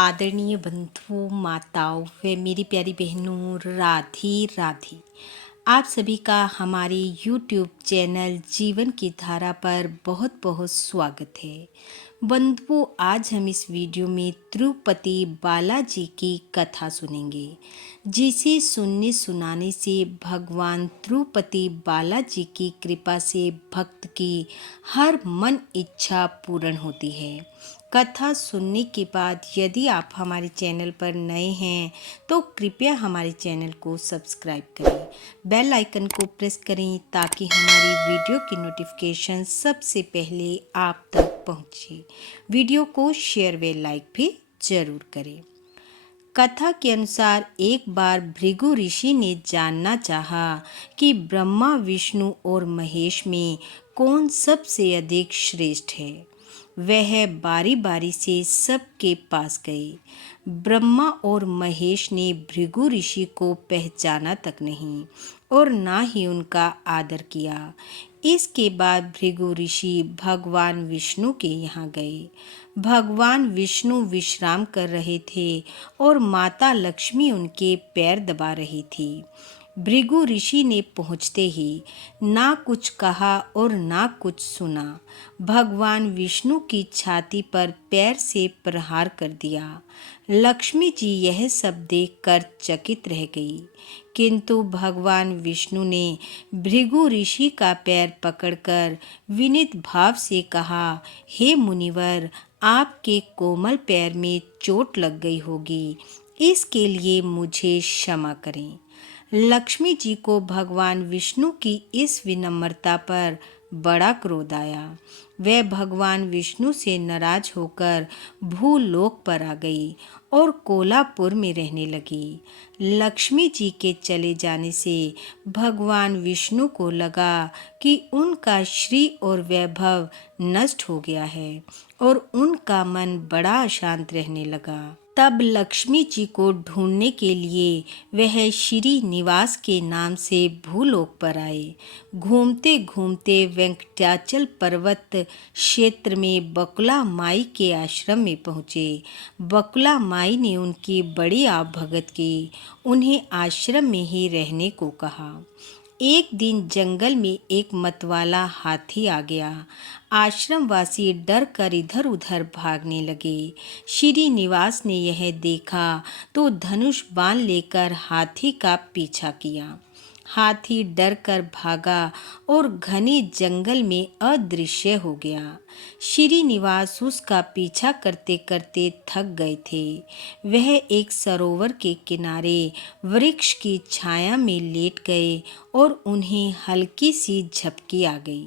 आदरणीय बंधुओं, माताओं व मेरी प्यारी बहनों, राधे राधे। आप सभी का हमारे YouTube चैनल जीवन की धारा पर बहुत बहुत स्वागत है। बंधुओं, आज हम इस वीडियो में तिरुपति बालाजी की कथा सुनेंगे, जिसे सुनने सुनाने से भगवान तिरुपति बालाजी की कृपा से भक्त की हर मन इच्छा पूर्ण होती है। कथा सुनने के बाद यदि आप हमारे चैनल पर नए हैं तो कृपया हमारे चैनल को सब्सक्राइब करें, बेल आइकन को प्रेस करें ताकि हमारी वीडियो की नोटिफिकेशन सबसे पहले आप तक पहुंचे। वीडियो को शेयर व लाइक भी जरूर करें। कथा के अनुसार एक बार भृगु ऋषि ने जानना चाहा कि ब्रह्मा, विष्णु और महेश में कौन सबसे अधिक श्रेष्ठ है। वह बारी बारी से सबके पास गए। ब्रह्मा और महेश ने भृगु ऋषि को पहचाना तक नहीं और ना ही उनका आदर किया। इसके बाद भृगु ऋषि भगवान विष्णु के यहाँ गए। भगवान विष्णु विश्राम कर रहे थे और माता लक्ष्मी उनके पैर दबा रही थी। भृगु ऋषि ने पहुँचते ही ना कुछ कहा और ना कुछ सुना। भगवान विष्णु की छाती पर पैर से प्रहार कर दिया। लक्ष्मी जी यह सब देखकर चकित रह गई, किंतु भगवान विष्णु ने भृगु ऋषि का पैर पकड़कर विनीत भाव से कहा, हे मुनिवर, आपके कोमल पैर में चोट लग गई होगी, इसके लिए मुझे क्षमा करें। लक्ष्मी जी को भगवान विष्णु की इस विनम्रता पर बड़ा क्रोध आया। वह भगवान विष्णु से नाराज होकर भूलोक पर आ गई और कोलापुर में रहने लगी। लक्ष्मी जी के चले जाने से भगवान विष्णु को लगा कि उनका श्री और वैभव नष्ट हो गया है और उनका मन बड़ा अशांत रहने लगा। तब लक्ष्मी जी को ढूंढने के लिए वह श्री निवास के नाम से भूलोक पर आए। घूमते घूमते वेंकटाचल पर्वत क्षेत्र में बकुला माई के आश्रम में पहुँचे। बकुला माई ने उनकी बड़ी भगत की, उन्हें आश्रम में ही रहने को कहा। एक दिन जंगल में एक मतवाला हाथी आ गया। आश्रमवासी डर कर इधर उधर भागने लगे। श्री निवास ने यह देखा तो धनुष बाण लेकर हाथी का पीछा किया। हाथी डर कर भागा और घने जंगल में अदृश्य हो गया। श्रीनिवास उसका पीछा करते करते थक गए थे। वह एक सरोवर के किनारे वृक्ष की छाया में लेट गए और उन्हें हल्की सी झपकी आ गई।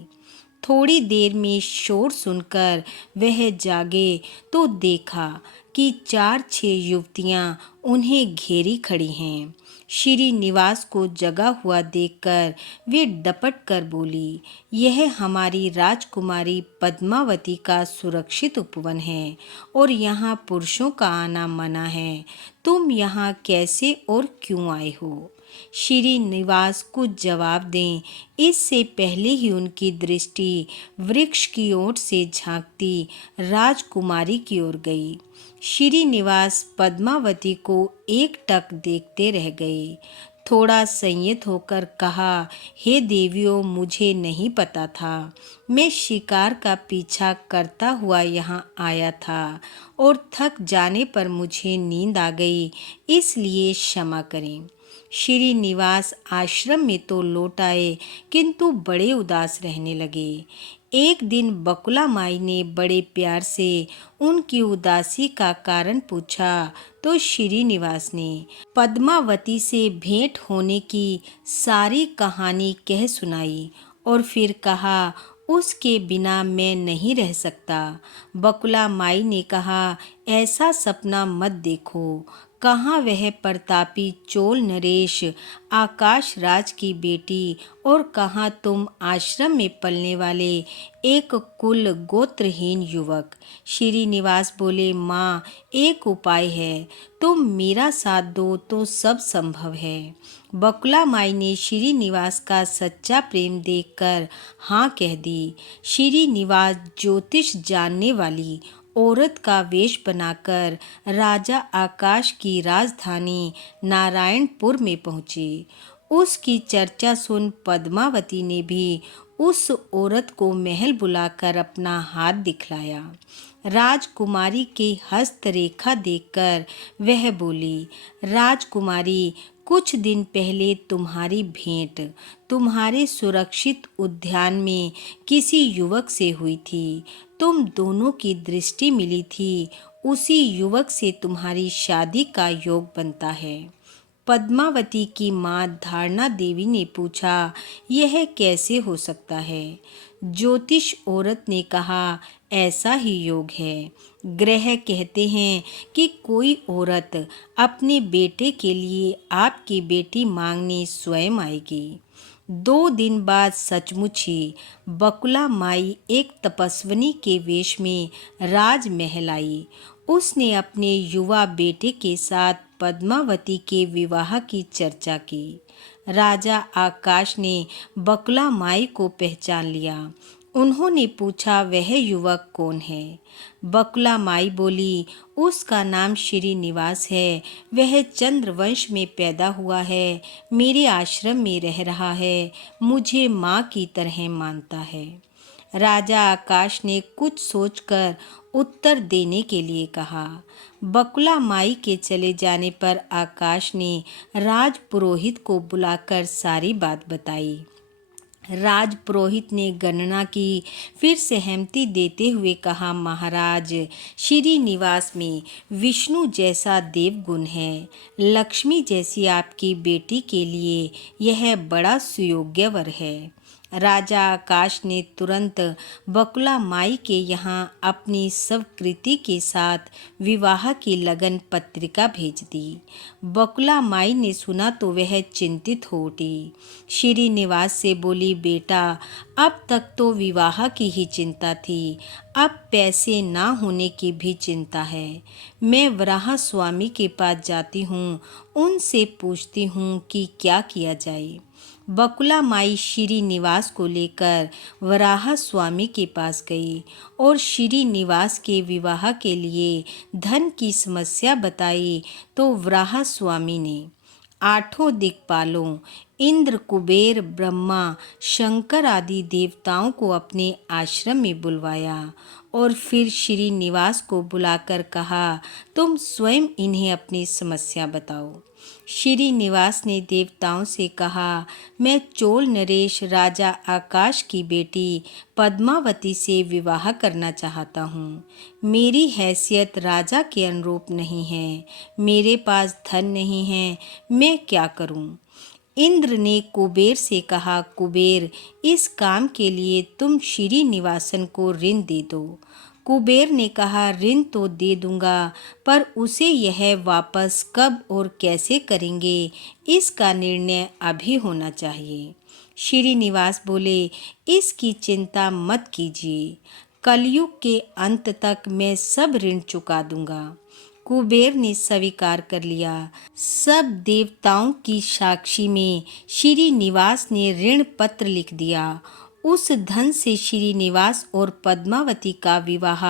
थोड़ी देर में शोर सुनकर वह जागे तो देखा कि 4-6 युवतियां उन्हें घेरी खड़ी हैं। श्री निवास को जगा हुआ देखकर वे डपट कर बोली, यह हमारी राजकुमारी पद्मावती का सुरक्षित उपवन है और यहाँ पुरुषों का आना मना है। तुम यहाँ कैसे और क्यों आए हो? श्री निवास कुछ जवाब दें इससे पहले ही उनकी दृष्टि वृक्ष की ओर से झांकती राजकुमारी की ओर गई। श्री निवास पद्मावती को एकटक देखते रह गए। थोड़ा संयत होकर कहा, हे देवियों, मुझे नहीं पता था। मैं शिकार का पीछा करता हुआ यहाँ आया था और थक जाने पर मुझे नींद आ गई, इसलिए क्षमा करें। श्री निवास आश्रम में तो लौट आए, किंतु बड़े उदास रहने लगे। एक दिन बकुला माई ने बड़े प्यार से उनकी उदासी का कारण पूछा तो श्री निवास ने पद्मावती से भेंट होने की सारी कहानी कह सुनाई और फिर कहा, उसके बिना मैं नहीं रह सकता। बकुला माई ने कहा, ऐसा सपना मत देखो। कहाँ वह प्रतापी चोल नरेश आकाश राज की बेटी और कहाँ तुम आश्रम में पलने वाले एक कुल गोत्रहीन युवक। श्री निवास बोले, माँ, एक उपाय है, तुम मेरा साथ दो तो सब संभव है। बकुला माई ने श्री निवास का सच्चा प्रेम देखकर हाँ कह दी। श्री निवास ज्योतिष जानने वाली औरत का वेश बनाकर राजा आकाश की राजधानी नारायणपुर में पहुंची। उसकी चर्चा सुन पद्मावती ने भी उस औरत को महल बुलाकर अपना हाथ दिखलाया। राजकुमारी की हस्तरेखा देखकर वह बोली, राजकुमारी, कुछ दिन पहले तुम्हारी भेंट तुम्हारे सुरक्षित उद्यान में किसी युवक से हुई थी। तुम दोनों की दृष्टि मिली थी। उसी युवक से तुम्हारी शादी का योग बनता है। पद्मावती की माँ धारणा देवी ने पूछा, यह कैसे हो सकता है? ज्योतिष औरत ने कहा, ऐसा ही योग है। ग्रह कहते हैं कि कोई औरत अपने बेटे के लिए आपकी बेटी मांगने स्वयं आएगी। 2 दिन बाद सचमुच ही बकुला माई एक तपस्विनी के वेश में राजमहल आई। उसने अपने युवा बेटे के साथ पद्मावती के विवाह की चर्चा की। राजा आकाश ने बकुला माई को पहचान लिया। उन्होंने पूछा, वह युवक कौन है? बकुला माई बोली, उसका नाम श्रीनिवास है। वह चंद्रवंश में पैदा हुआ है। मेरे आश्रम में रह रहा है। मुझे माँ की तरह मानता है। राजा आकाश ने कुछ सोचकर उत्तर देने के लिए कहा। बकुला माई के चले जाने पर आकाश ने राजपुरोहित को बुलाकर सारी बात बताई। राजपुरोहित ने गणना की, फिर सहमति देते हुए कहा, महाराज, श्रीनिवास में विष्णु जैसा देवगुण है। लक्ष्मी जैसी आपकी बेटी के लिए यह बड़ा सुयोग्य वर है। राजा आकाश ने तुरंत बकुला माई के यहाँ अपनी स्वीकृति के साथ विवाह की लगन पत्रिका भेज दी। बकुला माई ने सुना तो वह चिंतित हो उठी। श्रीनिवास से बोली, बेटा, अब तक तो विवाह की ही चिंता थी, अब पैसे ना होने की भी चिंता है। मैं वराह स्वामी के पास जाती हूँ, उनसे पूछती हूँ कि क्या किया जाए। बकुला माई श्रीनिवास को लेकर वराह स्वामी के पास गई और श्रीनिवास के विवाह के लिए धन की समस्या बताई तो वराह स्वामी ने 8 दिक्पालों इंद्र, कुबेर, ब्रह्मा, शंकर आदि देवताओं को अपने आश्रम में बुलवाया और फिर श्रीनिवास को बुलाकर कहा, तुम स्वयं इन्हें अपनी समस्या बताओ। श्रीनिवास ने देवताओं से कहा, मैं चोल नरेश राजा आकाश की बेटी पद्मावती से विवाह करना चाहता हूँ। मेरी हैसियत राजा के अनुरूप नहीं है, मेरे पास धन नहीं है, मैं क्या करूँ? इंद्र ने कुबेर से कहा, कुबेर, इस काम के लिए तुम श्रीनिवासन को ऋण दे दो। कुबेर ने कहा, ऋण तो दे दूंगा, पर उसे यह वापस कब और कैसे करेंगे, इसका निर्णय अभी होना चाहिए। श्रीनिवास बोले, इसकी चिंता मत कीजिए, कलयुग के अंत तक मैं सब ऋण चुका दूंगा। कुबेर ने स्वीकार कर लिया। सब देवताओं की साक्षी में श्रीनिवास ने ऋण पत्र लिख दिया। उस धन से श्रीनिवास और पद्मावती का विवाह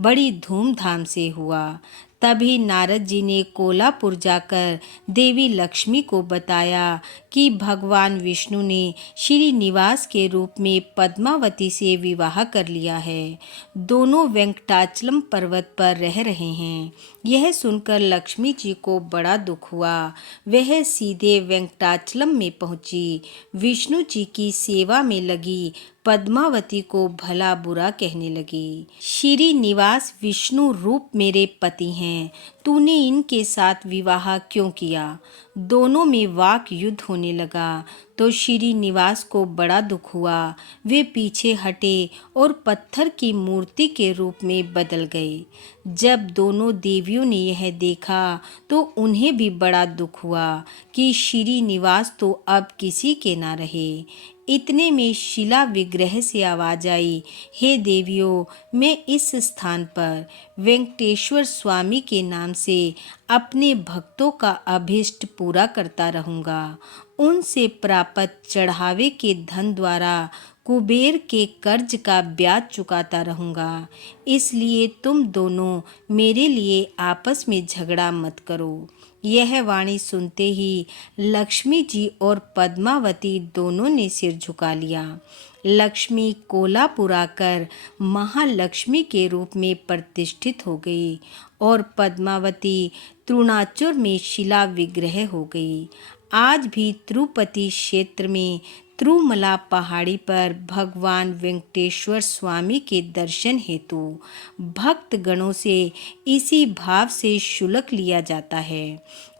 बड़ी धूमधाम से हुआ। तभी नारद जी ने कोलापुर जाकर देवी लक्ष्मी को बताया कि भगवान विष्णु ने श्रीनिवास के रूप में पद्मावती से विवाह कर लिया है। दोनों वेंकटाचलम पर्वत पर रह रहे हैं। यह सुनकर लक्ष्मी जी को बड़ा दुख हुआ। वह सीधे वेंकटाचलम में पहुंची, विष्णु जी की सेवा में लगी, पद्मावती को भला बुरा कहने लगी। श्रीनिवास, विष्णु रूप मेरे पति हैं, तूने इनके साथ विवाह क्यों किया? दोनों में वाक युद्ध होने लगा तो श्रीनिवास को बड़ा दुख हुआ। वे पीछे हटे और पत्थर की मूर्ति के रूप में बदल गए। जब दोनों देवियों ने यह देखा तो उन्हें भी बड़ा दुख हुआ कि श्रीनिवास तो अब किसी के ना रहे। इतने में शिला विग्रह से आवाज आई, हे देवियों, मैं इस स्थान पर वेंकटेश्वर स्वामी के नाम से अपने भक्तों का अभीष्ट पूरा करता रहूँगा। उनसे प्राप्त चढ़ावे के धन द्वारा कुबेर के कर्ज का ब्याज चुकाता रहूँगा। इसलिए तुम दोनों मेरे लिए आपस में झगड़ा मत करो। यह वाणी सुनते ही लक्ष्मी जी और पद्मावती दोनों ने सिर झुका लिया। लक्ष्मी कोलापुर आकर महालक्ष्मी के रूप में प्रतिष्ठित हो गई और पद्मावती तृणाचुर में शिला विग्रह हो गई। आज भी तिरुपति क्षेत्र में तिरुमला पहाड़ी पर भगवान वेंकटेश्वर स्वामी के दर्शन हेतु भक्त गणों से इसी भाव से शुल्क लिया जाता है।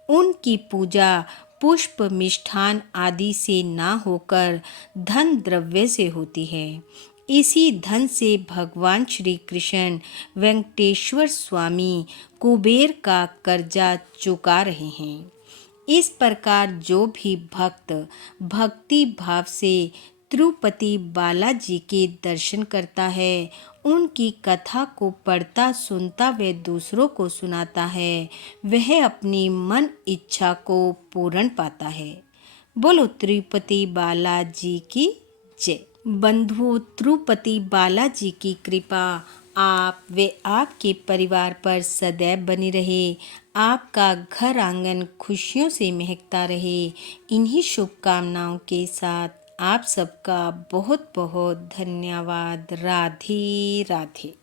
उनकी पूजा पुष्प मिष्ठान आदि से ना होकर धन द्रव्य से होती है। इसी धन से भगवान श्री कृष्ण वेंकटेश्वर स्वामी कुबेर का कर्जा चुका रहे हैं। इस प्रकार जो भी भक्त भक्ति भाव से तिरुपति बालाजी के दर्शन करता है, उनकी कथा को पढ़ता सुनता व दूसरों को सुनाता है, वह अपनी मन इच्छा को पूर्ण पाता है। बोलो तिरुपति बालाजी की जय। बंधुओं, तिरुपति बालाजी की कृपा आप व आपके परिवार पर सदैव बनी रहे। आपका घर आंगन खुशियों से महकता रहे। इन्हीं शुभकामनाओं के साथ आप सबका बहुत बहुत धन्यवाद। राधे राधे।